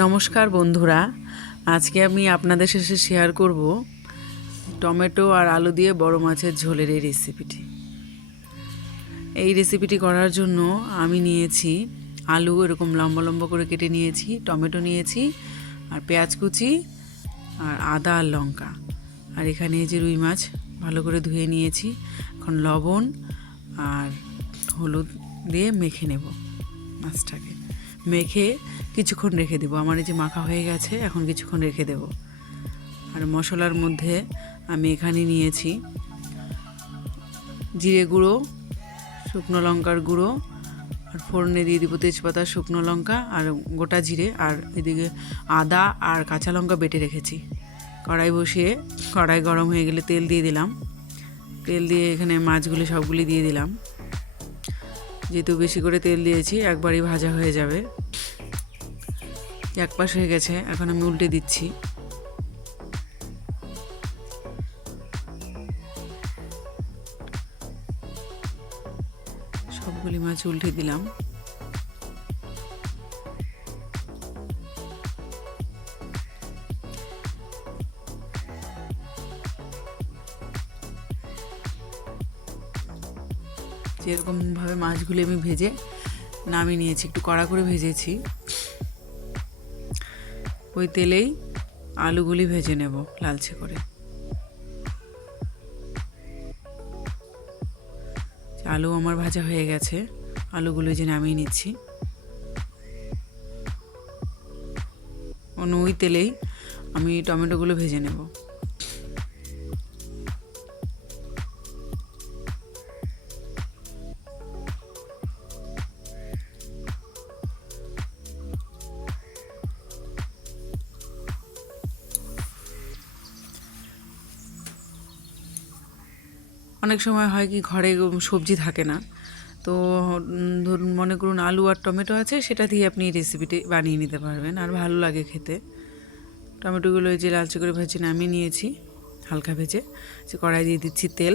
নমস্কার বন্ধুরা। আজকে আমি আপনাদের শেষে শেয়ার করব টমেটো আর আলু দিয়ে বড় মাছের ঝোলের এই রেসিপিটি এই রেসিপিটি করার জন্য আমি নিয়েছি আলু, এরকম লম্বা লম্বা করে কেটে নিয়েছি, টমেটো নিয়েছি আর পেঁয়াজ কুচি আর আদা আর লঙ্কা। আর এখানে যে রুই মাছ, ভালো করে ধুয়ে নিয়েছি। এখন লবণ আর হলুদ দিয়ে মেখে নেব মাছটাকে। মেখে কিছুক্ষণ রেখে দেবো। আমার এই যে মাখা হয়ে গেছে, এখন কিছুক্ষণ রেখে দেব। আর মশলার মধ্যে আমি এখানে নিয়েছি জিরে গুঁড়ো, শুকনো লঙ্কার গুঁড়ো, আর ফোড়নে দিয়ে দিব তেজপাতা, শুকনো লঙ্কা, আর গোটা জিরে, আর এদিকে আদা আর কাঁচা লঙ্কা বেটে রেখেছি। কড়াই বসিয়ে, কড়াই গরম হয়ে গেলে তেল দিয়ে দিলাম। তেল দিয়ে এখানে মাছগুলি সবগুলি দিয়ে দিলাম। যেহেতু বেশি করে তেল দিয়েছি, একবারই ভাজা হয়ে যাবে। এক পাশ হয়ে গেছে, এখন আমি উল্টে দিচ্ছি। সবগুলি মাছ উল্টে দিলাম। যেরকমভাবে মাছগুলি আমি ভেজে নামিয়ে নিয়েছি, একটু কড়া করে ভেজেছি। ওই তেলেই আলুগুলি ভেজে নেব লালচে করে। আলু আমার ভাজা হয়ে গেছে, আলুগুলো যে নামিয়ে নিচ্ছি। অন্য ওই তেলেই আমি টমেটোগুলো ভেজে নেব। অনেক সময় হয় কি ঘরে সবজি থাকে না। তো ধরুন মনে করুন আলু আর টমেটো আছে, সেটা দিয়ে আপনি রেসিপিটি বানিয়ে নিতে পারবেন। আর ভালো লাগে খেতে। টমেটোগুলো যে লালচে করে ভেজে নামিয়ে নিয়েছি, হালকা ভেজে। যে কড়াই দিয়ে দিচ্ছি তেল।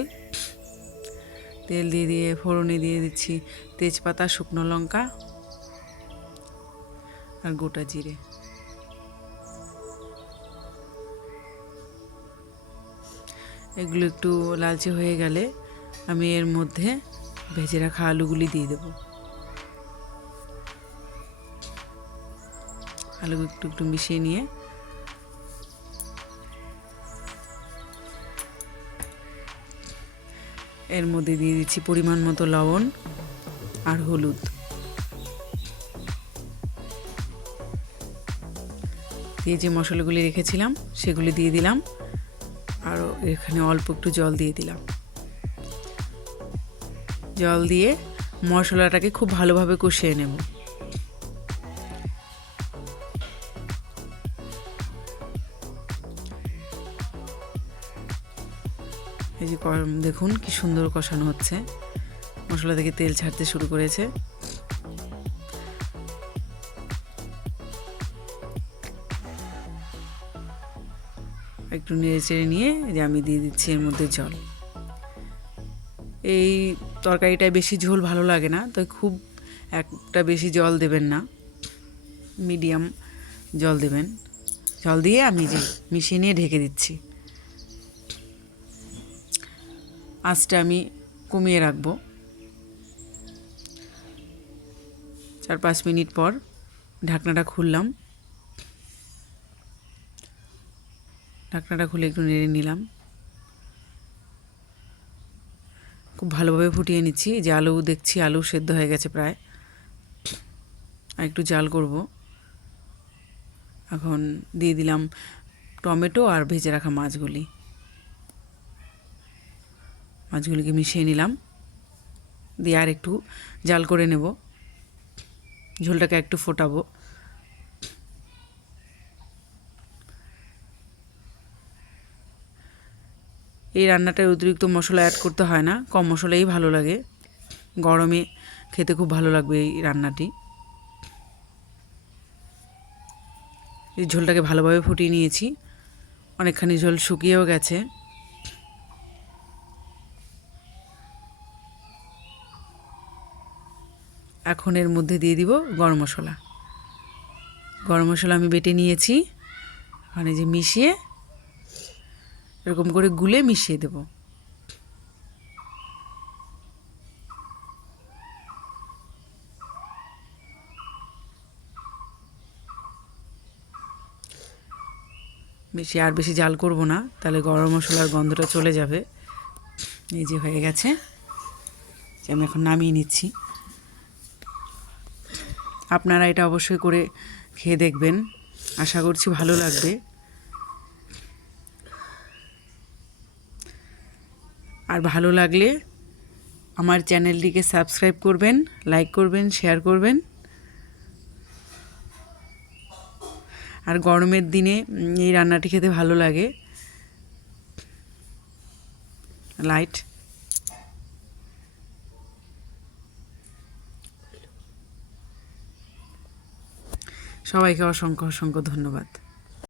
তেল দিয়ে দিয়ে ফোড়নে দিয়ে দিচ্ছি তেজপাতা, শুকনো লঙ্কা আর গোটা জিরে। এগুলো একটু লালচে হয়ে গেলে আমি এর মধ্যে ভেজে রাখা আলুগুলি দিয়ে দেব। আলু একটু একটু মিশিয়ে নিয়ে এর মধ্যে দিয়ে দিচ্ছি পরিমাণ মতো লবণ আর হলুদ। দিয়ে যে মশলাগুলি রেখেছিলাম সেগুলি দিয়ে দিলাম। আর এখানে অল্প একটু জল দিয়ে দিলাম। জল দিয়ে মশলাটাকে খুব ভালোভাবে কষিয়ে নেব। এই যে দেখুন কি সুন্দর কষানো হচ্ছে। মশলা থেকে তেল ছাড়তে শুরু করেছে। একটু নেড়ে চেড়ে নিয়ে যে আমি দিয়ে দিচ্ছি এর মধ্যে জল। এই তরকারিটায় বেশি ঝোল ভালো লাগে না তো খুব একটা বেশি জল দেবেন না। মিডিয়াম জল দেবেন। জল দিয়ে আমি যে মিশিয়ে নিয়ে ঢেকে দিচ্ছি। আঁচটা আমি কমিয়ে রাখব। চার পাঁচ মিনিট পর ঢাকনাটা খুললাম। ঢাকনাটা খুলে একটু নেড়ে নিলাম। খুব ভালোভাবে ফুটিয়ে নিচ্ছি। যে আলু দেখছি, আলু সেদ্ধ হয়ে গেছে প্রায়। আর একটু জাল করব। এখন দিয়ে দিলাম টমেটো আর ভেজে রাখা মাছগুলি। মাছগুলিকে মিশিয়ে নিলাম। দিয়ে আর একটু জাল করে নেব। ঝোলটাকে একটু ফোটাবো। এই রান্নাটায় অতিরিক্ত মশলা অ্যাড করতে হয় না। কম মশলাই ভালো লাগে। গরমে খেতে খুব ভালো লাগবে এই রান্নাটি। এই ঝোলটাকে ভালোভাবে ফুটিয়ে নিয়েছি। অনেকখানি ঝোল শুকিয়েও গেছে। এখন এর মধ্যে দিয়ে দিব গরম মশলা। গরম মশলা আমি বেটে নিয়েছি। ওখানে যে মিশিয়ে এরকম করে গুলে মিশিয়ে দেব। বেশি আর বেশি জাল করব না, তাহলে গরম মশলার গন্ধটা চলে যাবে। এই যে হয়ে গেছে। আমি এখন নামিয়ে নিচ্ছি। আপনারা এটা অবশ্যই করে খেয়ে দেখবেন। আশা করছি ভালো লাগবে। আর ভালো লাগলে আমার চ্যানেলটিকে সাবস্ক্রাইব করবেন, লাইক করবেন, শেয়ার করবেন। আর গরমের দিনে এই রান্নাটি খেতে ভালো লাগে। লাইট সবাইকে অসংখ্য অসংখ্য ধন্যবাদ।